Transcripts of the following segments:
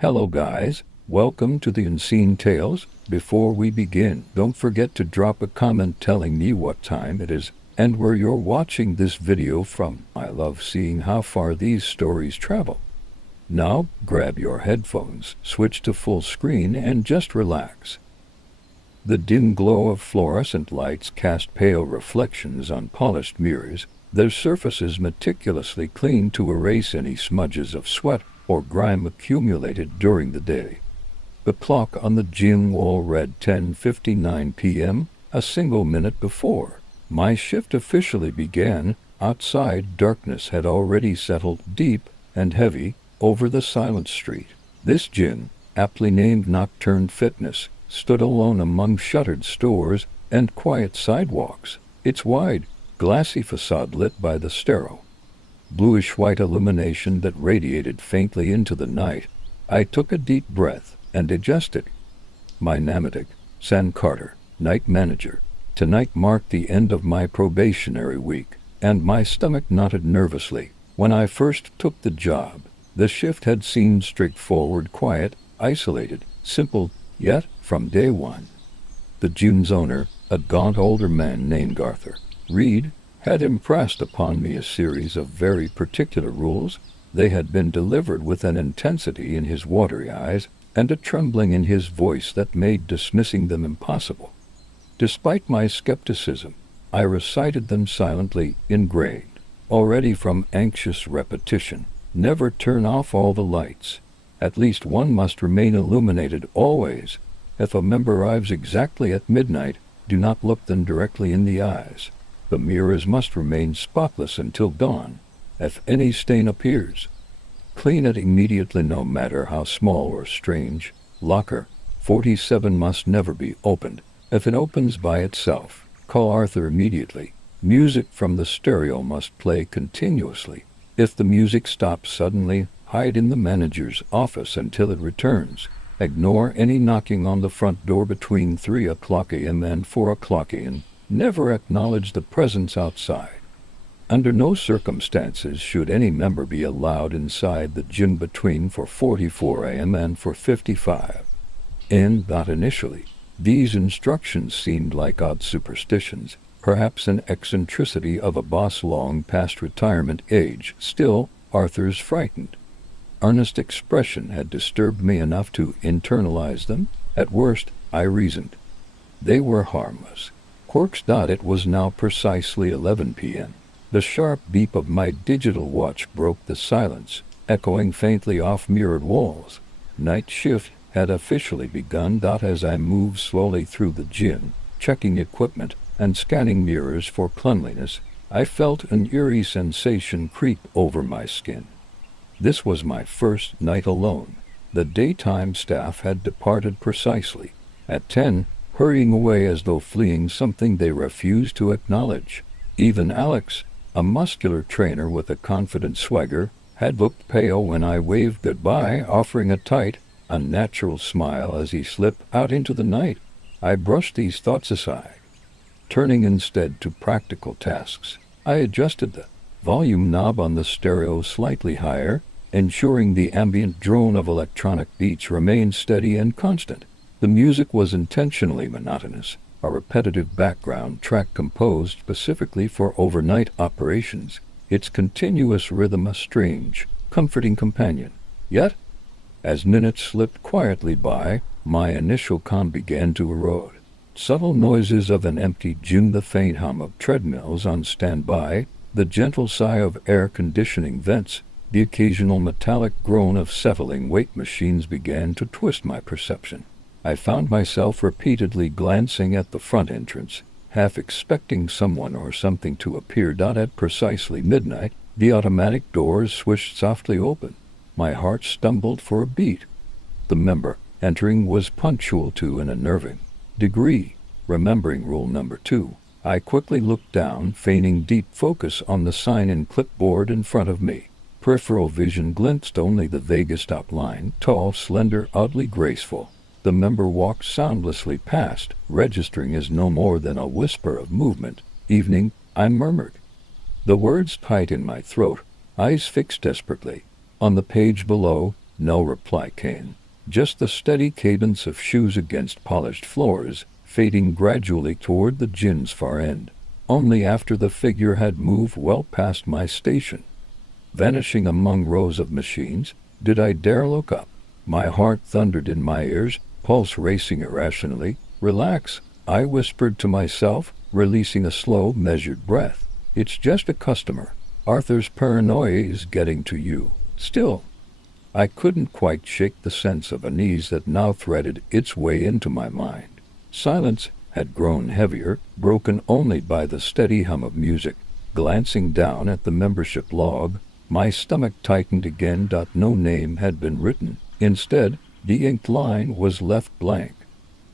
Hello guys, welcome to the Unseen Tales. Before we begin, don't forget to drop a comment telling me what time it is and where you're watching this video from. I love seeing how far these stories travel. Now, grab your headphones, switch to full screen and just relax. The dim glow of fluorescent lights cast pale reflections on polished mirrors, their surfaces meticulously cleaned to erase any smudges of sweat or grime accumulated during the day. The clock on the gym wall read 10:59 p.m., a single minute before my shift officially began. Outside, darkness had already settled deep and heavy over the silent street. This gym, aptly named Nocturne Fitness, stood alone among shuttered stores and quiet sidewalks, its wide, glassy facade lit by the sterile, bluish-white illumination that radiated faintly into the night. I took a deep breath and adjusted. My Namatic, San Carter, night manager. Tonight marked the end of my probationary week, and my stomach knotted nervously. When I first took the job, the shift had seemed straightforward, quiet, isolated, simple, yet, from day one, the gym's owner, a gaunt older man named Arthur Reed, had impressed upon me a series of very particular rules. They had been delivered with an intensity in his watery eyes and a trembling in his voice that made dismissing them impossible. Despite my skepticism, I recited them silently, ingrained, already from anxious repetition. Never turn off all the lights. At least one must remain illuminated always. If a member arrives exactly at midnight, do not look them directly in the eyes. The mirrors must remain spotless until dawn. If any stain appears, clean it immediately, no matter how small or strange. Locker 47 must never be opened. If it opens by itself, call Arthur immediately. Music from the stereo must play continuously. If the music stops suddenly, hide in the manager's office until it returns. Ignore any knocking on the front door between 3 o'clock a.m. and 4 o'clock a.m. Never acknowledge the presence outside. Under no circumstances should any member be allowed inside the gym between 4:44 a.m. and 4:55 a.m. Not initially. These instructions seemed like odd superstitions, perhaps an eccentricity of a boss long past retirement age. Still, Arthur's frightened, earnest expression had disturbed me enough to internalize them. At worst, I reasoned, they were harmless quirks. It was now precisely 11 p.m. The sharp beep of my digital watch broke the silence, echoing faintly off mirrored walls. Night shift had officially begun. As I moved slowly through the gym, checking equipment and scanning mirrors for cleanliness, I felt an eerie sensation creep over my skin. This was my first night alone. The daytime staff had departed precisely at 10, hurrying away as though fleeing something they refused to acknowledge. Even Alex, a muscular trainer with a confident swagger, had looked pale when I waved goodbye, offering a tight, unnatural smile as he slipped out into the night. I brushed these thoughts aside, turning instead to practical tasks. I adjusted the volume knob on the stereo slightly higher, ensuring the ambient drone of electronic beats remained steady and constant. The music was intentionally monotonous, a repetitive background track composed specifically for overnight operations, its continuous rhythm a strange, comforting companion. Yet, as minutes slipped quietly by, my initial calm began to erode. Subtle noises of an empty gym, the faint hum of treadmills on standby, the gentle sigh of air conditioning vents, the occasional metallic groan of settling weight machines began to twist my perception. I found myself repeatedly glancing at the front entrance, half expecting someone or something to appear. At precisely midnight, the automatic doors swished softly open. My heart stumbled for a beat. The member entering was punctual to an unnerving degree. Remembering rule number 2, I quickly looked down, feigning deep focus on the sign-in clipboard in front of me. Peripheral vision glimpsed only the vaguest outline, tall, slender, oddly graceful. The member walked soundlessly past, registering as no more than a whisper of movement. Evening, I murmured, the words tight in my throat, eyes fixed desperately. On the page below, No reply came. Just the steady cadence of shoes against polished floors, fading gradually toward the gin's far end. Only after the figure had moved well past my station, vanishing among rows of machines, did I dare look up. My heart thundered in my ears, pulse racing irrationally. "Relax," I whispered to myself, releasing a slow, measured breath. "It's just a customer. Arthur's paranoia is getting to you. Still." I couldn't quite shake the sense of unease that now threaded its way into my mind. Silence had grown heavier, broken only by the steady hum of music. Glancing down at the membership log, my stomach tightened again. No name had been written. Instead, the inked line was left blank,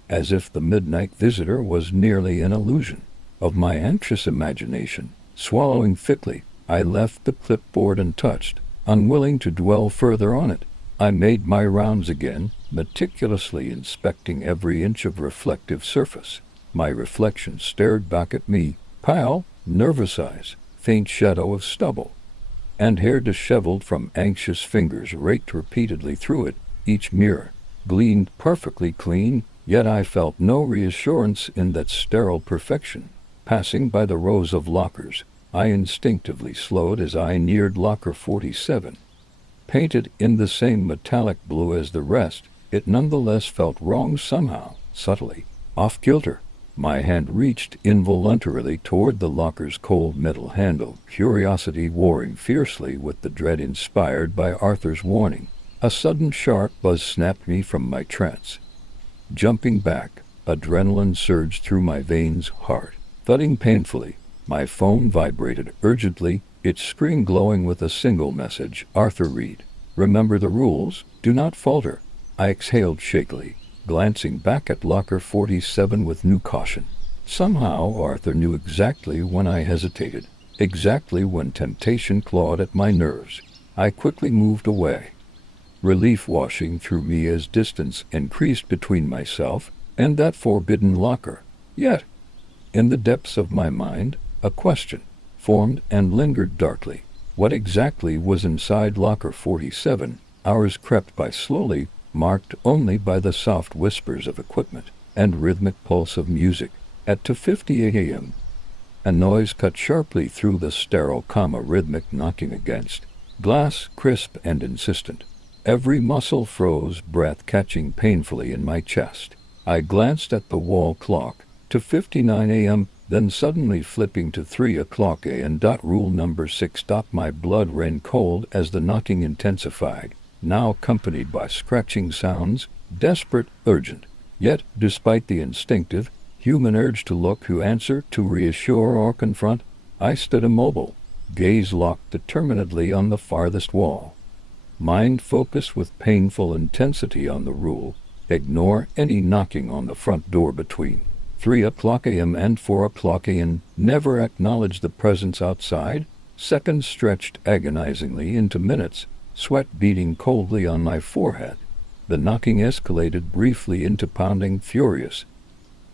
as if the midnight visitor was merely an illusion of my anxious imagination. Swallowing thickly, I left the clipboard untouched, unwilling to dwell further on it. I made my rounds again, meticulously inspecting every inch of reflective surface. My reflection stared back at me, pale, nervous eyes, faint shadow of stubble, and hair disheveled from anxious fingers raked repeatedly through it. Each mirror gleamed perfectly clean, yet I felt no reassurance in that sterile perfection. Passing by the rows of lockers, I instinctively slowed as I neared locker 47. Painted in the same metallic blue as the rest, it nonetheless felt wrong somehow, subtly, off-kilter. My hand reached involuntarily toward the locker's cold metal handle, curiosity warring fiercely with the dread inspired by Arthur's warning. A sudden sharp buzz snapped me from my trance. Jumping back, adrenaline surged through my veins, heart thudding painfully. My phone vibrated urgently, its screen glowing with a single message. "Arthur Reed. Remember the rules. Do not falter." I exhaled shakily, glancing back at locker 47 with new caution. Somehow Arthur knew exactly when I hesitated, exactly when temptation clawed at my nerves. I quickly moved away, relief washing through me as distance increased between myself and that forbidden locker. Yet, in the depths of my mind, a question formed and lingered darkly. What exactly was inside locker 47? Hours crept by slowly, marked only by the soft whispers of equipment and rhythmic pulse of music. At 2:58 a.m., a noise cut sharply through the sterile rhythmic knocking against glass, crisp and insistent. Every muscle froze, breath catching painfully in my chest. I glanced at the wall clock, 2:59 a.m., then suddenly flipping to 3 o'clock a.m. Rule number 6 stopped. My blood ran cold as the knocking intensified, now accompanied by scratching sounds, desperate, urgent. Yet, despite the instinctive, human urge to look, to answer, to reassure or confront, I stood immobile, gaze locked determinedly on the farthest wall, mind focused with painful intensity on the rule: ignore any knocking on the front door between 3 o'clock a.m. and 4 o'clock a.m. Never acknowledge the presence outside. Seconds stretched agonizingly into minutes, sweat beating coldly on my forehead. The knocking escalated briefly into pounding, furious,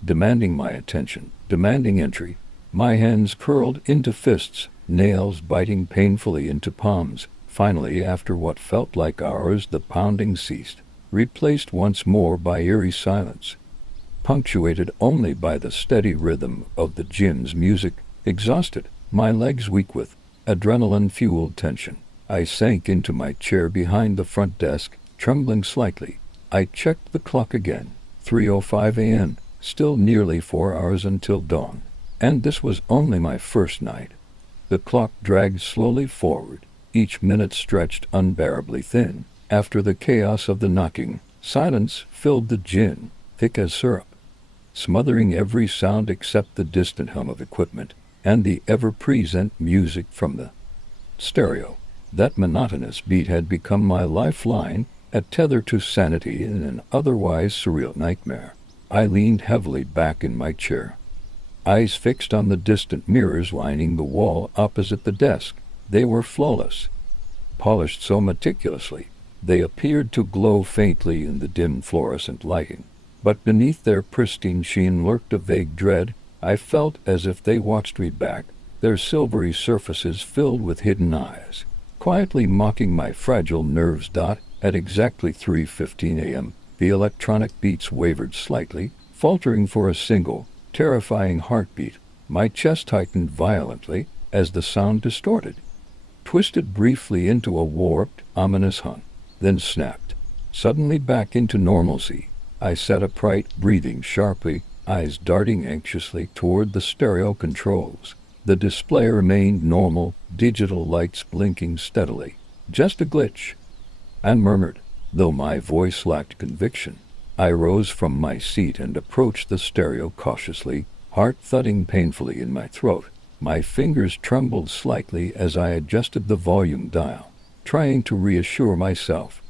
demanding my attention, demanding entry. My hands curled into fists, nails biting painfully into palms. Finally, after what felt like hours, the pounding ceased, replaced once more by eerie silence, punctuated only by the steady rhythm of the gin's music. Exhausted, my legs weak with adrenaline-fueled tension, I sank into my chair behind the front desk, trembling slightly. I checked the clock again. 3:05 a.m., still nearly 4 hours until dawn. And this was only my first night. The clock dragged slowly forward, each minute stretched unbearably thin. After the chaos of the knocking, silence filled the gin, thick as syrup, smothering every sound except the distant hum of equipment and the ever-present music from the stereo. That monotonous beat had become my lifeline, a tether to sanity in an otherwise surreal nightmare. I leaned heavily back in my chair, eyes fixed on the distant mirrors lining the wall opposite the desk. They were flawless, polished so meticulously they appeared to glow faintly in the dim fluorescent lighting. But beneath their pristine sheen lurked a vague dread. I felt as if they watched me back, their silvery surfaces filled with hidden eyes, quietly mocking my fragile nerves. At exactly 3:15 a.m., the electronic beats wavered slightly, faltering for a single, terrifying heartbeat. My chest tightened violently as the sound distorted, twisted briefly into a warped, ominous hum, then snapped, suddenly back into normalcy. I sat upright, breathing sharply, eyes darting anxiously toward the stereo controls. The display remained normal, digital lights blinking steadily. Just a glitch, I murmured, though my voice lacked conviction. I rose from my seat and approached the stereo cautiously, heart thudding painfully in my throat. My fingers trembled slightly as I adjusted the volume dial, trying to reassure myself.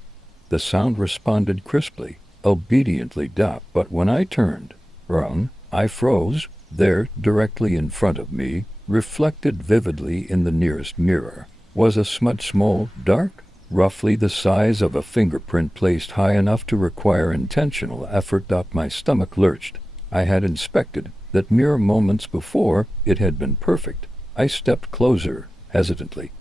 The sound responded crisply, obediently, but when I turned around, I froze. There, directly in front of me, reflected vividly in the nearest mirror, was a small, dark, roughly the size of a fingerprint placed high enough to require intentional effort. My stomach lurched. I had inspected that mirror moments before. It had been perfect. I stepped closer, hesitantly,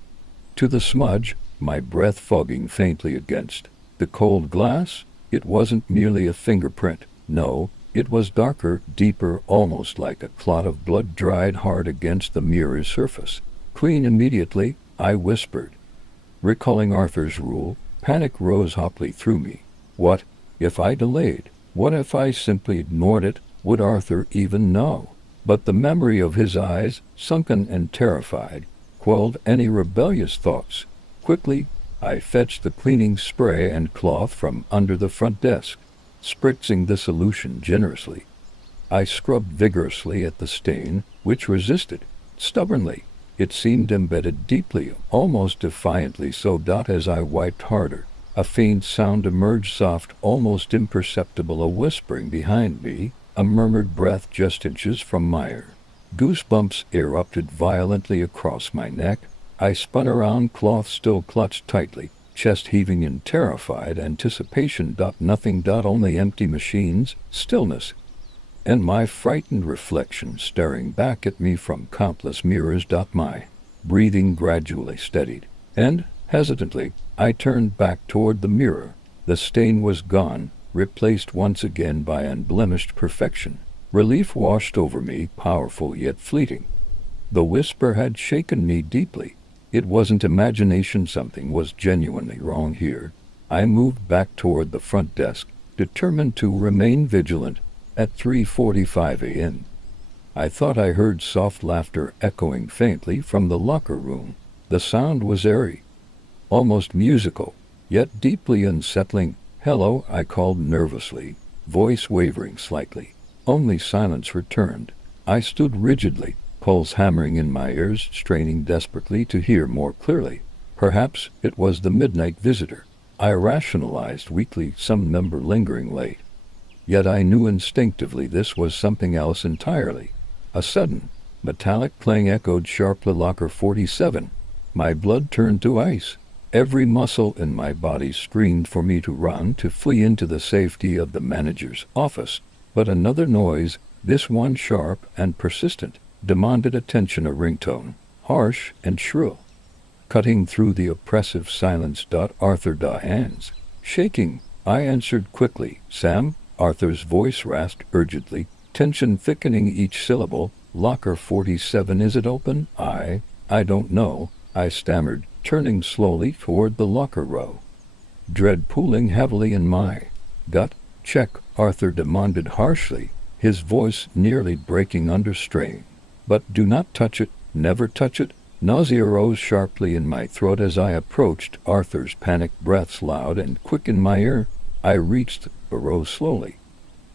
to the smudge, my breath fogging faintly against the cold glass. It wasn't merely a fingerprint. No, it was darker, deeper, almost like a clot of blood dried hard against the mirror's surface. Clean immediately, I whispered. Recalling Arthur's rule, panic rose hotly through me. What if I delayed? What if I simply ignored it? Would Arthur even know? But the memory of his eyes, sunken and terrified, quelled any rebellious thoughts. Quickly, I fetched the cleaning spray and cloth from under the front desk, spritzing the solution generously. I scrubbed vigorously at the stain, which resisted stubbornly. It seemed embedded deeply, almost defiantly so. As I wiped harder, a faint sound emerged, soft, almost imperceptible, a whispering behind me, a murmured breath just inches from my ear. Goosebumps erupted violently across my neck. I spun around, cloth still clutched tightly, chest heaving in terrified anticipation. Nothing, only empty machines, stillness, and my frightened reflection staring back at me from countless mirrors. My breathing gradually steadied, and, hesitantly, I turned back toward the mirror. The stain was gone, replaced once again by unblemished perfection. Relief washed over me, powerful yet fleeting. The whisper had shaken me deeply. It wasn't imagination, something was genuinely wrong here. I moved back toward the front desk, determined to remain vigilant. At 3:45 a.m., I thought I heard soft laughter echoing faintly from the locker room. The sound was airy, almost musical, yet deeply unsettling. "Hello," I called nervously, voice wavering slightly. Only silence returned. I stood rigidly, pulse hammering in my ears, straining desperately to hear more clearly. Perhaps it was the midnight visitor, I rationalized weakly, some member lingering late. Yet I knew instinctively this was something else entirely. A sudden, metallic clang echoed sharply. Locker 47. My blood turned to ice. Every muscle in my body screamed for me to run, to flee into the safety of the manager's office. But another noise, this one sharp and persistent, demanded attention. A ringtone, harsh and shrill, cutting through the oppressive silence. "Arthur." Hands shaking, I answered quickly. "Sam?" Arthur's voice rasped urgently, tension thickening each syllable. "Locker 47, is it open?" I don't know," I stammered, turning slowly toward the locker row, dread pooling heavily in my gut. "Check," Arthur demanded harshly, his voice nearly breaking under strain. "But do not touch it, never touch it." Nausea rose sharply in my throat as I approached. Arthur's panicked breaths loud and quick in my ear. I reached the row slowly,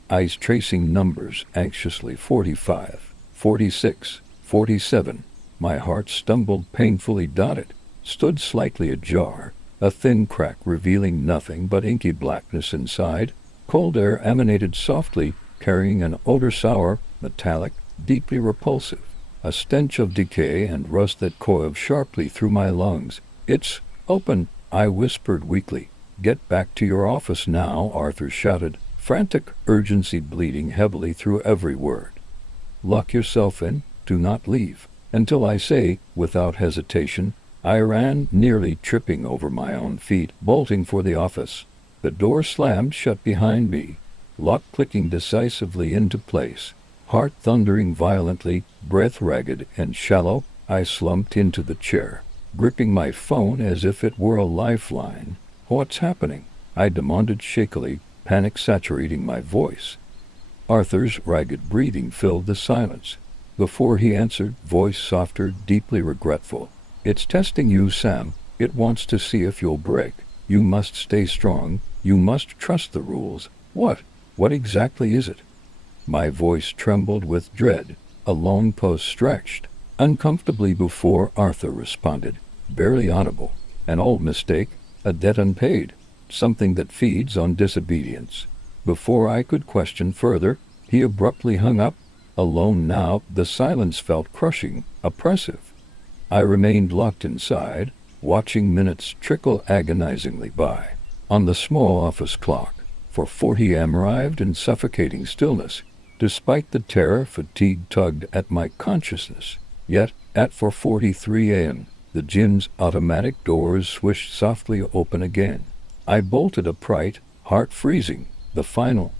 eyes tracing numbers anxiously. 45, 46, 47. My heart stumbled painfully. It stood slightly ajar, a thin crack revealing nothing but inky blackness inside. Cold air emanated softly, carrying an odor, sour, metallic, deeply repulsive, a stench of decay and rust that coiled sharply through my lungs. "It's open," I whispered weakly. "Get back to your office now," Arthur shouted, frantic urgency bleeding heavily through every word. "Lock yourself in, do not leave, until I say," without hesitation. I ran, nearly tripping over my own feet, bolting for the office. The door slammed shut behind me, lock clicking decisively into place. Heart thundering violently, breath ragged and shallow, I slumped into the chair, gripping my phone as if it were a lifeline. "What's happening?" I demanded shakily, panic saturating my voice. Arthur's ragged breathing filled the silence. Before he answered, voice softer, deeply regretful. "It's testing you, Sam. It wants to see if you'll break. You must stay strong. You must trust the rules." What exactly is it?" My voice trembled with dread. A long pause stretched uncomfortably before Arthur responded, barely audible. "An old mistake, a debt unpaid, something that feeds on disobedience." Before I could question further, he abruptly hung up. Alone now, the silence felt crushing, oppressive. I remained locked inside, watching minutes trickle agonizingly by. On the small office clock, 4:40 a.m. arrived in suffocating stillness. Despite the terror, fatigue tugged at my consciousness. Yet, at 4:43 a.m., the gym's automatic doors swished softly open again. I bolted upright, heart freezing. The final,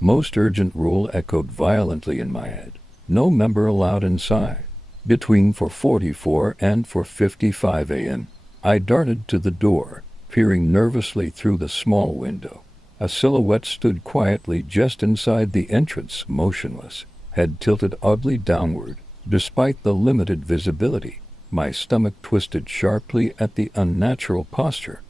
most urgent rule echoed violently in my head. No member allowed inside. Between 4:44 and 4:55 a.m., I darted to the door, peering nervously through the small window. A silhouette stood quietly just inside the entrance, motionless, head tilted oddly downward. Despite the limited visibility, my stomach twisted sharply at the unnatural posture.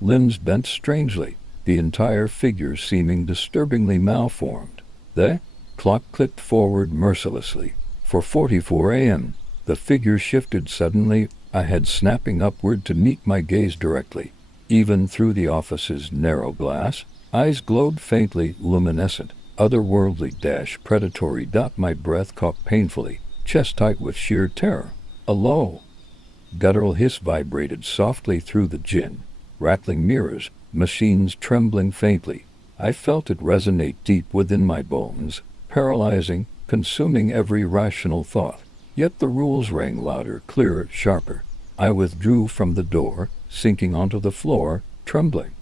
Limbs bent strangely, the entire figure seeming disturbingly malformed. The clock clicked forward mercilessly. 4:44 a.m. The figure shifted suddenly, a head snapping upward to meet my gaze directly. Even through the office's narrow glass, eyes glowed faintly, luminescent, otherworldly, predatory. My breath caught painfully, chest tight with sheer terror. A low, guttural hiss vibrated softly through the gym, rattling mirrors, machines trembling faintly. I felt it resonate deep within my bones, paralyzing, consuming every rational thought. Yet the rules rang louder, clearer, sharper. I withdrew from the door, sinking onto the floor, trembling,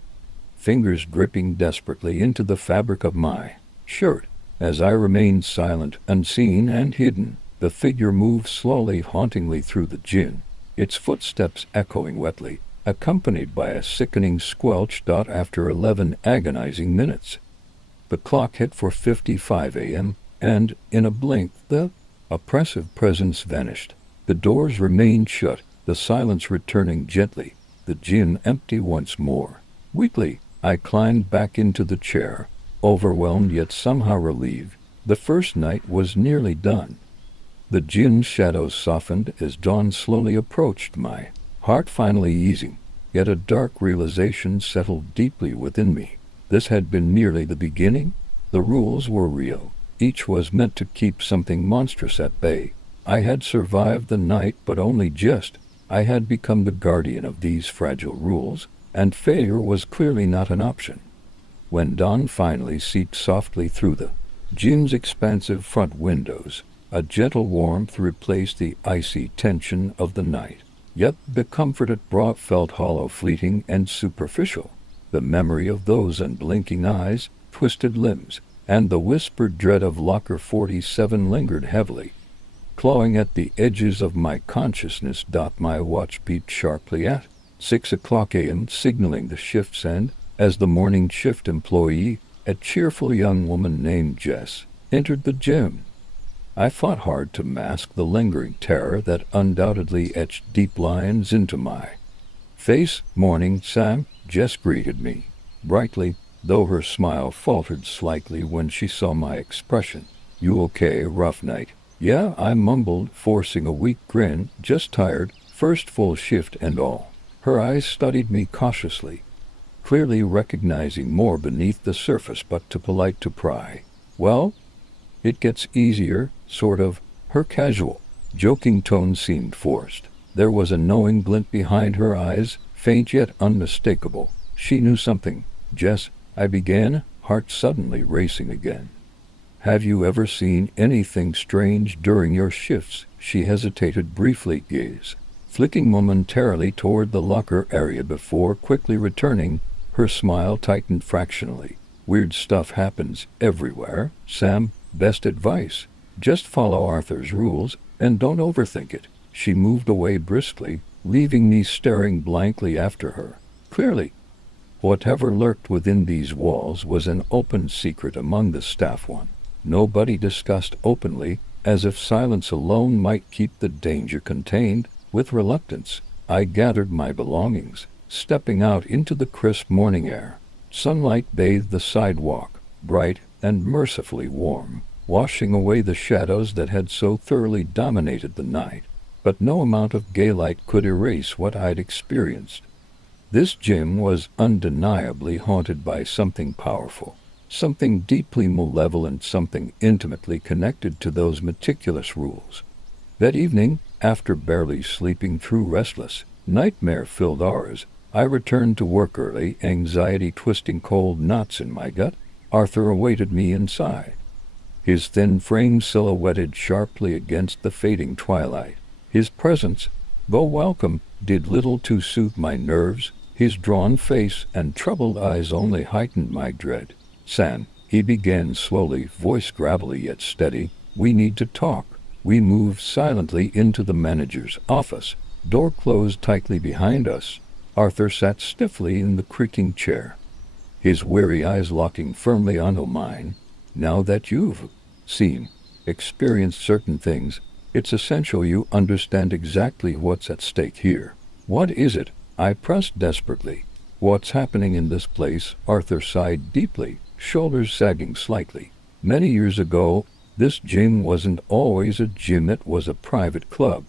fingers gripping desperately into the fabric of my shirt. As I remained silent, unseen and hidden, the figure moved slowly, hauntingly through the gym, its footsteps echoing wetly, accompanied by a sickening squelch. After 11 agonizing minutes, the clock hit 4:55 a.m., and, in a blink, the oppressive presence vanished. The doors remained shut, the silence returning gently, the gym empty once more. Weakly, I climbed back into the chair, overwhelmed yet somehow relieved. The first night was nearly done. The gym's shadows softened as dawn slowly approached, my heart finally easing. Yet a dark realization settled deeply within me. This had been merely the beginning. The rules were real. Each was meant to keep something monstrous at bay. I had survived the night, but only just. I had become the guardian of these fragile rules, and failure was clearly not an option. When dawn finally seeped softly through the gym's expansive front windows, a gentle warmth replaced the icy tension of the night. Yet the comfort it brought felt hollow, fleeting, and superficial. The memory of those unblinking eyes, twisted limbs, and the whispered dread of Locker 47 lingered heavily, clawing at the edges of my consciousness. My watch beeped sharply at 6 o'clock a.m., signaling the shift's end, as the morning shift employee, a cheerful young woman named Jess, entered the gym. I fought hard to mask the lingering terror that undoubtedly etched deep lines into my face. "Morning, Sam," Jess greeted me, brightly, though her smile faltered slightly when she saw my expression. "You okay? Rough night?" "Yeah," I mumbled, forcing a weak grin. "Just tired, first full shift and all." Her eyes studied me cautiously, clearly recognizing more beneath the surface, but too polite to pry. "Well, it gets easier, sort of." Her casual, joking tone seemed forced. There was a knowing glint behind her eyes, faint yet unmistakable. She knew something. "Jess," I began, heart suddenly racing again. "Have you ever seen anything strange during your shifts?" She hesitated briefly, gaze flicking momentarily toward the locker area before quickly returning. Her smile tightened fractionally. Weird stuff happens everywhere, Sam. Best advice: just follow Arthur's rules, and don't overthink it. She moved away briskly, leaving me staring blankly after her. Clearly, whatever lurked within these walls was an open secret among the staff. One nobody discussed openly, as if silence alone might keep the danger contained. With reluctance, I gathered my belongings, stepping out into the crisp morning air. Sunlight bathed the sidewalk, bright and mercifully warm, washing away the shadows that had so thoroughly dominated the night. But no amount of daylight could erase what I'd experienced. This gym was undeniably haunted by something powerful, something deeply malevolent, something intimately connected to those meticulous rules. That evening, after barely sleeping through restless, nightmare-filled hours, I returned to work early, anxiety twisting cold knots in my gut. Arthur awaited me inside, his thin frame silhouetted sharply against the fading twilight. His presence, though welcome, did little to soothe my nerves. His drawn face and troubled eyes only heightened my dread. "Sam," he began slowly, voice gravelly yet steady, "we need to talk." We moved silently into the manager's office, door closed tightly behind us. Arthur sat stiffly in the creaking chair, his weary eyes locking firmly onto mine. "Now that you've experienced certain things, it's essential you understand exactly what's at stake here." "What is it?" I pressed desperately. "What's happening in this place?" Arthur sighed deeply, shoulders sagging slightly. "Many years ago, this gym wasn't always a gym, it was a private club.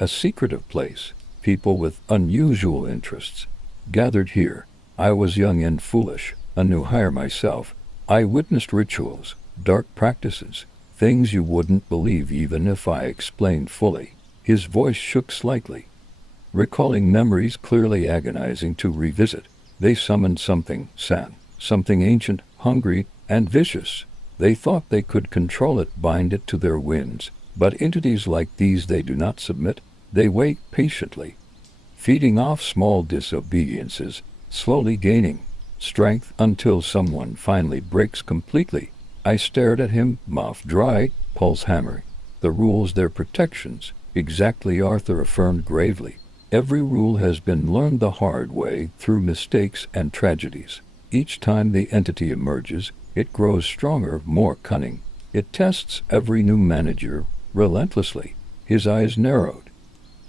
A secretive place. People with unusual interests gathered here. I was young and foolish, a new hire myself. I witnessed rituals, dark practices, things you wouldn't believe even if I explained fully." His voice shook slightly, recalling memories clearly agonizing to revisit. "They summoned something, Sam, something ancient, hungry, and vicious. They thought they could control it, bind it to their whims. But entities like these, they do not submit. They wait patiently, feeding off small disobediences, slowly gaining strength until someone finally breaks completely." I stared at him, mouth dry, pulse hammering. "The rules, their protections." "Exactly," Arthur affirmed gravely. "Every rule has been learned the hard way, through mistakes and tragedies. Each time the entity emerges, it grows stronger, more cunning. It tests every new manager relentlessly." His eyes narrowed,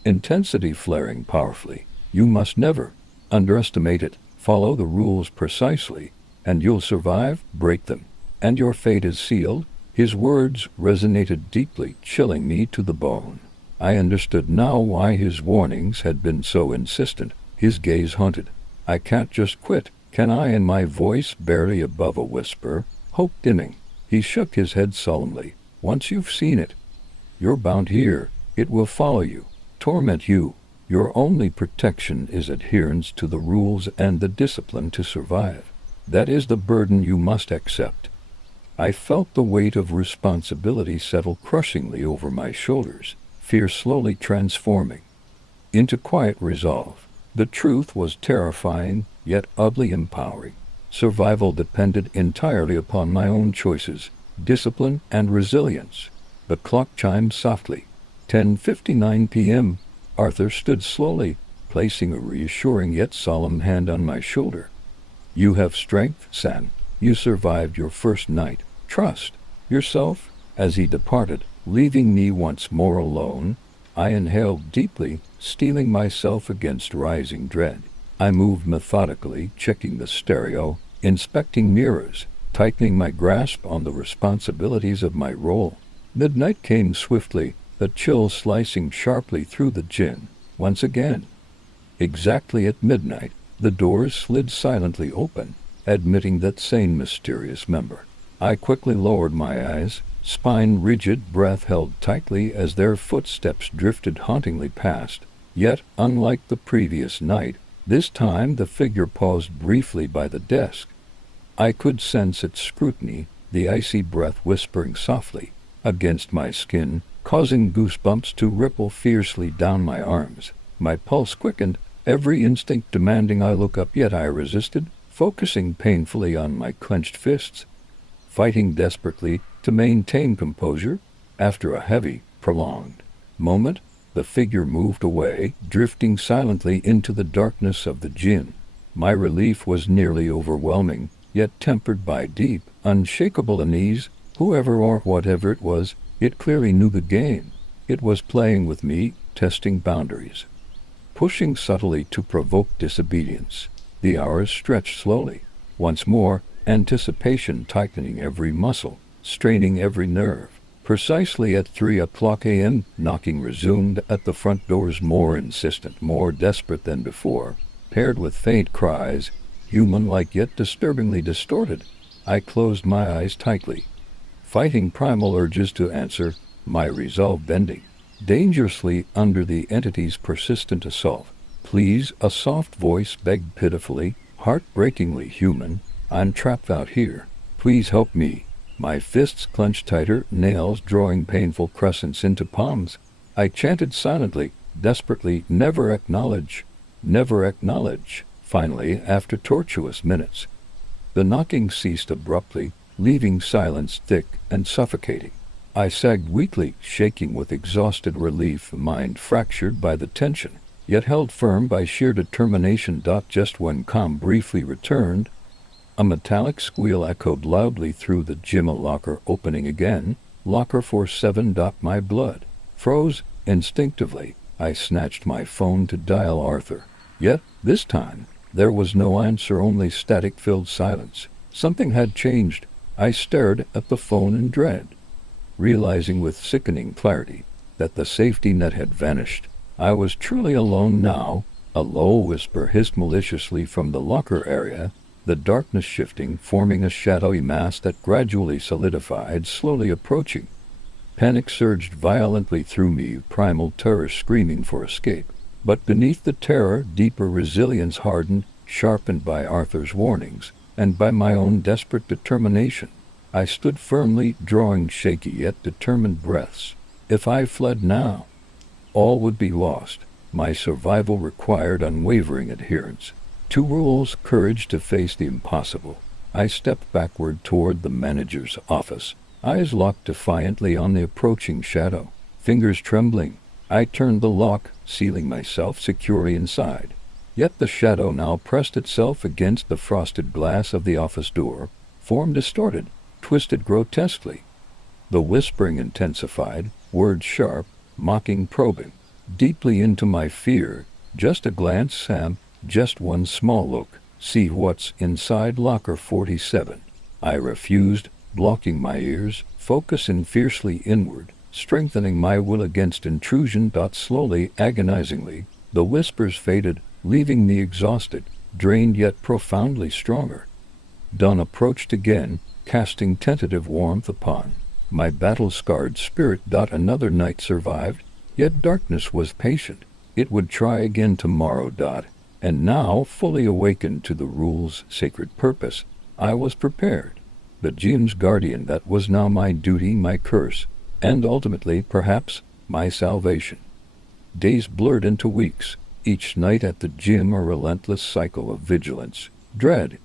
intensity flaring powerfully. "You must never underestimate it. Follow the rules precisely, and you'll survive. Break them, and your fate is sealed." His words resonated deeply, chilling me to the bone. I understood now why his warnings had been so insistent. His gaze haunted. "I can't just quit, can I?" And my voice barely above a whisper, hope dimming. He shook his head solemnly. "Once you've seen it, you're bound here. It will follow you, torment you. Your only protection is adherence to the rules and the discipline to survive. That is the burden you must accept." I felt the weight of responsibility settle crushingly over my shoulders, fear slowly transforming into quiet resolve. The truth was terrifying, yet oddly empowering. Survival depended entirely upon my own choices, discipline, and resilience. The clock chimed softly. 10:59 p.m. Arthur stood slowly, placing a reassuring yet solemn hand on my shoulder. "You have strength, Sam. You survived your first night. Trust yourself." As he departed, leaving me once more alone, I inhaled deeply, steeling myself against rising dread. I moved methodically, checking the stereo, inspecting mirrors, tightening my grasp on the responsibilities of my role. Midnight came swiftly, the chill slicing sharply through the gym. Once again, exactly at midnight, the doors slid silently open, admitting that same mysterious member. I quickly lowered my eyes, spine rigid, breath held tightly as their footsteps drifted hauntingly past. Yet, unlike the previous night, this time the figure paused briefly by the desk. I could sense its scrutiny, the icy breath whispering softly against my skin, causing goosebumps to ripple fiercely down my arms. My pulse quickened, every instinct demanding I look up, yet I resisted, focusing painfully on my clenched fists, fighting desperately to maintain composure. After a heavy, prolonged moment, the figure moved away, drifting silently into the darkness of the gym. My relief was nearly overwhelming, yet tempered by deep, unshakable unease. Whoever or whatever it was, it clearly knew the game. It was playing with me, testing boundaries, pushing subtly to provoke disobedience. The hours stretched slowly. Once more, anticipation tightening every muscle, straining every nerve. Precisely at 3 o'clock a.m., knocking resumed at the front doors, more insistent, more desperate than before, paired with faint cries, human-like yet disturbingly distorted. I closed my eyes tightly, fighting primal urges to answer, my resolve bending dangerously under the entity's persistent assault. "Please," a soft voice begged pitifully, heartbreakingly human. "I'm trapped out here. Please help me." My fists clenched tighter, nails drawing painful crescents into palms. I chanted silently, desperately, "Never acknowledge, never acknowledge." Finally, after tortuous minutes, the knocking ceased abruptly, leaving silence thick and suffocating. I sagged weakly, shaking with exhausted relief, mind fractured by the tension, yet held firm by sheer determination. Just when calm briefly returned, a metallic squeal echoed loudly through the gym. A locker opening again. Locker 47. My blood froze. Instinctively, I snatched my phone to dial Arthur. Yet, this time, there was no answer, only static-filled silence. Something had changed. I stared at the phone in dread, realizing with sickening clarity that the safety net had vanished. I was truly alone now. A low whisper hissed maliciously from the locker area, the darkness shifting, forming a shadowy mass that gradually solidified, slowly approaching. Panic surged violently through me, primal terror screaming for escape. But beneath the terror, deeper resilience hardened, sharpened by Arthur's warnings, and by my own desperate determination. I stood firmly, drawing shaky yet determined breaths. If I fled now, all would be lost. My survival required unwavering adherence. 2 rules: courage to face the impossible. I stepped backward toward the manager's office, eyes locked defiantly on the approaching shadow. Fingers trembling, I turned the lock, sealing myself securely inside. Yet the shadow now pressed itself against the frosted glass of the office door, form distorted, twisted grotesquely. The whispering intensified, words sharp, mocking, probing deeply into my fear. "Just a glance, Sam. Just one small look. See what's inside locker 47. I refused, blocking my ears, focusing fiercely inward, strengthening my will against intrusion. Slowly, agonizingly, the whispers faded, leaving me exhausted, drained yet profoundly stronger. Dawn approached again, casting tentative warmth upon my battle-scarred spirit. Another night survived, yet darkness was patient. It would try again tomorrow. And now, fully awakened to the rule's sacred purpose, I was prepared. The gym's guardian, that was now my duty, my curse, and ultimately, perhaps, my salvation. Days blurred into weeks, each night at the gym a relentless cycle of vigilance, dread,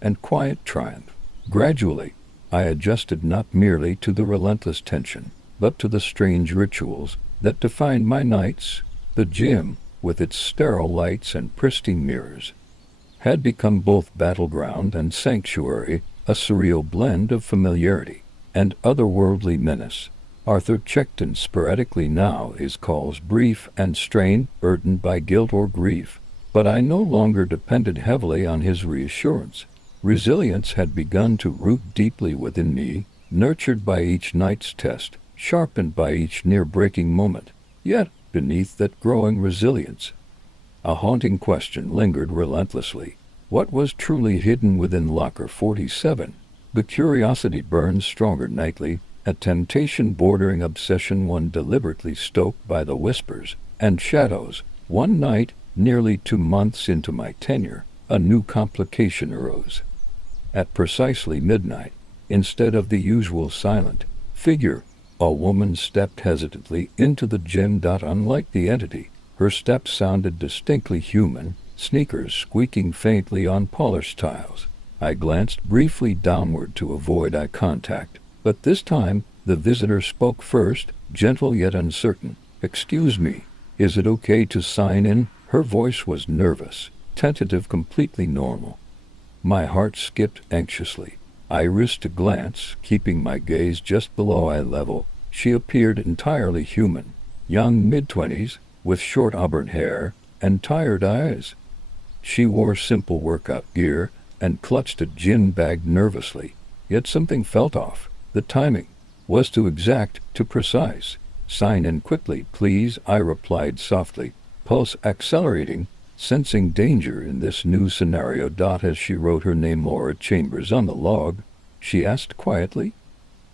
and quiet triumph. Gradually, I adjusted not merely to the relentless tension, but to the strange rituals that defined my nights. The gym, with its sterile lights and pristine mirrors, had become both battleground and sanctuary, a surreal blend of familiarity and otherworldly menace. Arthur checked in sporadically now, his calls brief and strained, burdened by guilt or grief. But I no longer depended heavily on his reassurance. Resilience had begun to root deeply within me, nurtured by each night's test, sharpened by each near-breaking moment. Yet, beneath that growing resilience, a haunting question lingered relentlessly. What was truly hidden within locker 47? The curiosity burned stronger nightly, a temptation bordering obsession, one deliberately stoked by the whispers and shadows. One night, nearly 2 months into my tenure, a new complication arose. At precisely midnight, instead of the usual silent figure, a woman stepped hesitantly into the gym. Unlike the entity, Her steps sounded distinctly human, sneakers squeaking faintly on polished tiles. I glanced briefly downward to avoid eye contact, but this time the visitor spoke first, gentle yet uncertain. "Excuse me, is it okay to sign in?" Her voice was nervous, tentative, completely normal. My heart skipped anxiously. I risked a glance, keeping my gaze just below eye level. She appeared entirely human, young mid-20s, with short auburn hair and tired eyes. She wore simple workout gear and clutched a gin bag nervously, yet something felt off. The timing was too exact, too precise. "Sign in quickly, please," I replied softly, pulse accelerating, sensing danger in this new scenario. As she wrote her name, Laura Chambers, on the log, she asked quietly,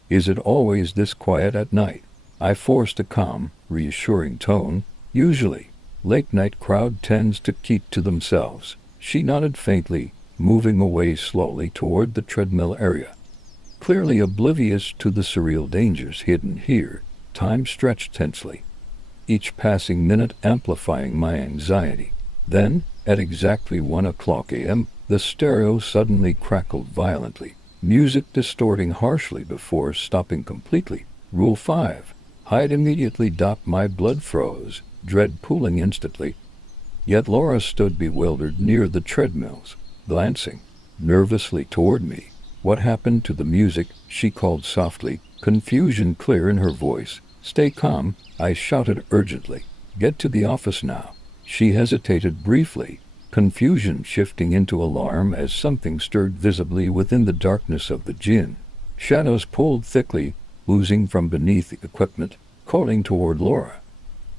"Is it always this quiet at night?" I forced a calm, reassuring tone. "Usually. Late-night crowd tends to keep to themselves." She nodded faintly, moving away slowly toward the treadmill area. Clearly oblivious to the surreal dangers hidden here, time stretched tensely, each passing minute amplifying my anxiety. Then, at exactly 1 a.m., the stereo suddenly crackled violently, music distorting harshly before stopping completely. Rule 5. Hide immediately. My blood froze, dread pooling instantly. Yet Laura stood bewildered near the treadmills, glancing nervously toward me. "What happened to the music?" she called softly, confusion clear in her voice. "Stay calm," I shouted urgently. "Get to the office now." She hesitated briefly, confusion shifting into alarm as something stirred visibly within the darkness of the gym. Shadows pulled thickly, oozing from beneath the equipment, calling toward Laura.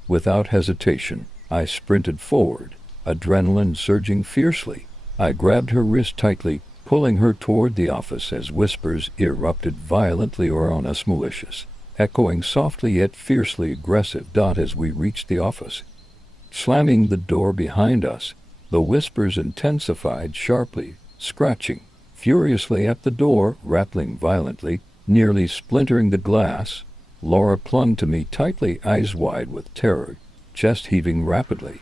Without hesitation, I sprinted forward, adrenaline surging fiercely. I grabbed her wrist tightly, pulling her toward the office as whispers erupted violently on us, malicious, echoing softly yet fiercely aggressive. As we reached the office, slamming the door behind us, the whispers intensified sharply, scratching furiously at the door, rattling violently, nearly splintering the glass. Laura clung to me tightly, eyes wide with terror, chest heaving rapidly.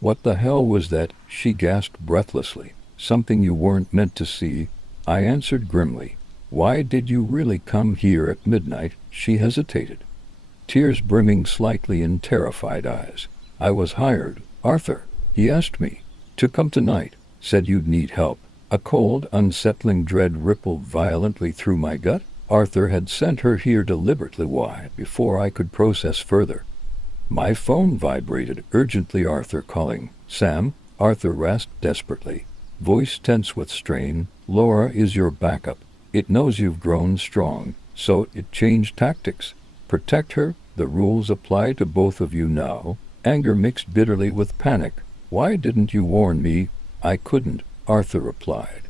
"What the hell was that?" she gasped breathlessly. "Something you weren't meant to see," I answered grimly. "Why did you really come here at midnight?" She hesitated, tears brimming slightly in terrified eyes. "I was hired, Arthur. He asked me to come tonight, said you'd need help." A cold, unsettling dread rippled violently through my gut. Arthur had sent her here deliberately. Why? Before I could process further, my phone vibrated urgently. "Arthur calling." "Sam?" Arthur rasped desperately, voice tense with strain. "Laura is your backup. It knows you've grown strong, so it changed tactics. Protect her. The rules apply to both of you now." Anger mixed bitterly with panic. "Why didn't you warn me?" "I couldn't," Arthur replied,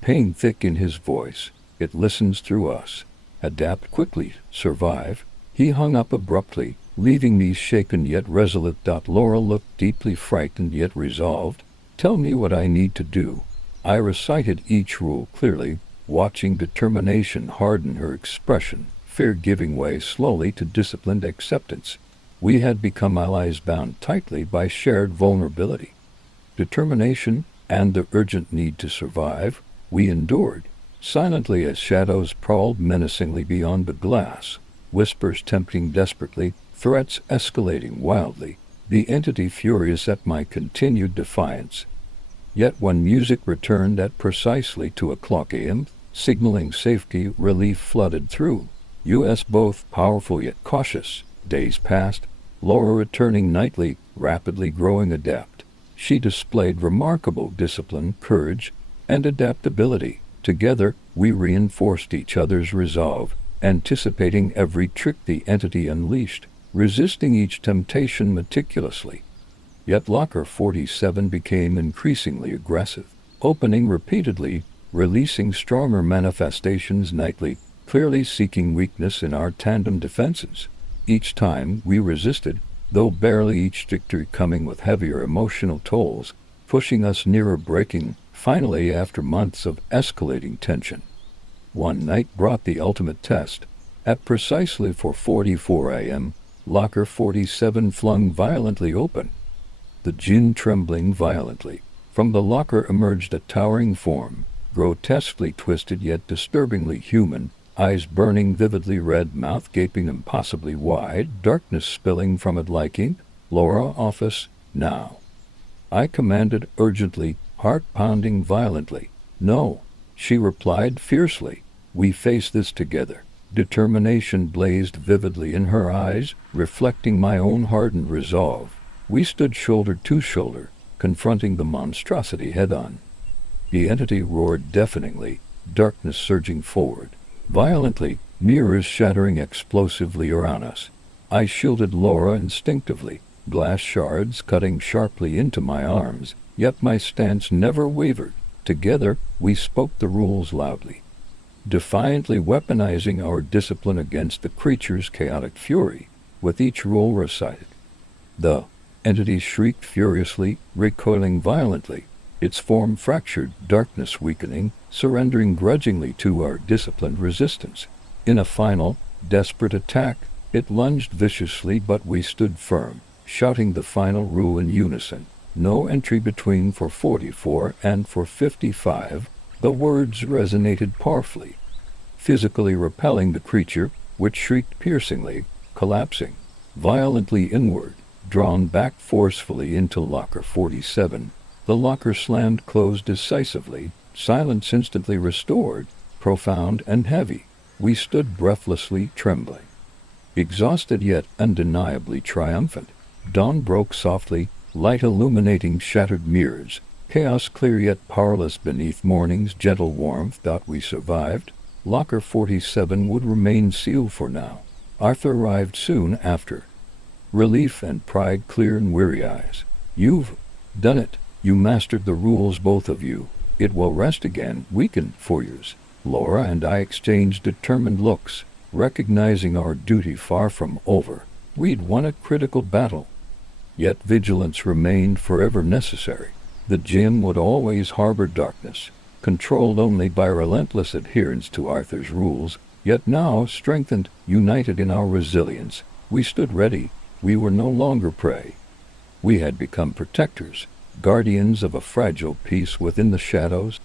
pain thick in his voice. "It listens through us. Adapt quickly, survive." He hung up abruptly, leaving me shaken yet resolute. Laura looked deeply frightened yet resolved. "Tell me what I need to do." I recited each rule clearly, watching determination harden her expression, fear giving way slowly to disciplined acceptance. We had become allies, bound tightly by shared vulnerability, determination, and the urgent need to survive. We endured silently as shadows prowled menacingly beyond the glass, whispers tempting desperately, threats escalating wildly, the entity furious at my continued defiance. Yet when music returned at precisely 2 a.m., signaling safety, relief flooded through us, both powerful yet cautious. Days passed, Laura returning nightly, rapidly growing adept. She displayed remarkable discipline, courage, and adaptability. Together, we reinforced each other's resolve, anticipating every trick the entity unleashed, resisting each temptation meticulously. Yet Locker 47 became increasingly aggressive, opening repeatedly, releasing stronger manifestations nightly, clearly seeking weakness in our tandem defenses. Each time we resisted, though barely, each victory coming with heavier emotional tolls, pushing us nearer breaking. Finally, after months of escalating tension, one night brought the ultimate test. At precisely 4:44 a.m., Locker 47 flung violently open, the djinn trembling violently. From the locker emerged a towering form, grotesquely twisted yet disturbingly human, eyes burning vividly red, mouth gaping impossibly wide, darkness spilling from it like ink. "Laura, office, now," I commanded urgently, heart pounding violently. "No," she replied fiercely. "We face this together." Determination blazed vividly in her eyes, reflecting my own hardened resolve. We stood shoulder to shoulder, confronting the monstrosity head-on. The entity roared deafeningly, darkness surging forward. Violently, mirrors shattering explosively around us. I shielded Laura instinctively, glass shards cutting sharply into my arms, yet my stance never wavered. Together, we spoke the rules loudly, defiantly weaponizing our discipline against the creature's chaotic fury. With each rule recited, the entity shrieked furiously, recoiling violently, its form fractured, darkness weakening, surrendering grudgingly to our disciplined resistance. In a final, desperate attack, it lunged viciously, but we stood firm, shouting the final rule in unison: "No entry between 444 and 455. The words resonated powerfully, physically repelling the creature, which shrieked piercingly, collapsing violently inward, drawn back forcefully into locker 47. The locker slammed closed decisively, silence instantly restored, profound and heavy. We stood breathlessly, trembling, exhausted yet undeniably triumphant. Dawn broke softly, light illuminating shattered mirrors, chaos clear yet powerless beneath morning's gentle warmth. We survived. Locker 47 would remain sealed for now. Arthur arrived soon after, relief and pride clear in weary eyes. "You've done it. You mastered the rules, both of you. It will rest again, weakened for years." Laura and I exchanged determined looks, recognizing our duty far from over. We'd won a critical battle, yet vigilance remained forever necessary. The djinn would always harbor darkness, controlled only by relentless adherence to Arthur's rules. Yet now, strengthened, united in our resilience, we stood ready. We were no longer prey. We had become protectors, guardians of a fragile peace within the shadows.